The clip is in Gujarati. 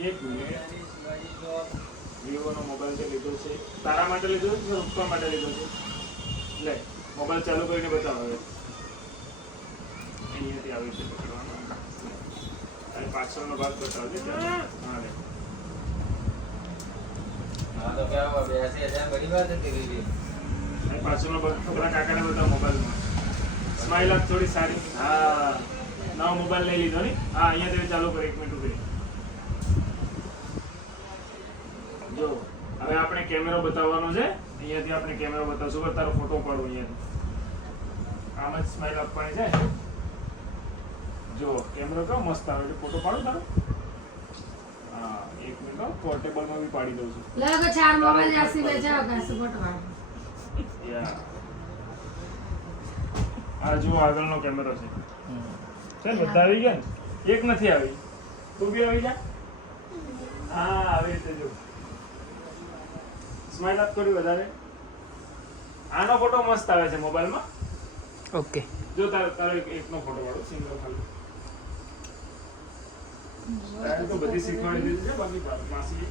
એક મિનિટ વિવો નો મોબાઈલ તે લીધો છે તારા માટે લીધો છે કે પપ્પા માટે લીધો છે લે મોબાઈલ ચાલુ કરીને બતાવો હવે અહીંયાથી આવી છે પકડવાનો અને પાછળનો ભાગ બતાવજો હા લે હા તો क्या हुआ ऐसे ऐसे बड़ी बात है तेरी लिए અને પાછળનો ભાગ થોડા કાકાને બતાવો મોબાઈલમાં સ્માઈલ આપ થોડી સારી હા નવો મોબાઈલ લઈ લીધો ને હા અહીંયાથી ચાલુ કરો 1 મિનિટ ઉભી જો હવે આપણે કેમેરો બતાવવાનો છે અહીંયાથી આપણે કેમેરો બતાવશું કે તારો ફોટો પાડો અહીંયાથી આમ જ સ્માઈલ આપવાની છે જો કેમેરો કેવો મસ્ત આવે એટલે ફોટો પાડો તારો હા 1 મિનિટ પોર્ટેબલમાં બી પાડી દઉં છું लगा चार मोबाइल जैसी बेचा कैसे फोटो वाला યા આ જો આગળનો કેમેરો છે ચાલ બધા આવી ગયા ને એક નથી આવી તું બી આવી જા હા આવી રીતે જો સ્માઈલ આપ થોડી વધારે આનો ફોટો મસ્ત આવે છે મોબાઈલમાં ઓકે જો તારો એકનો ફોટો વાળો સિંગલ ખાલી તારે તો બધી શીખવાડી દીધી છે બાકી માસી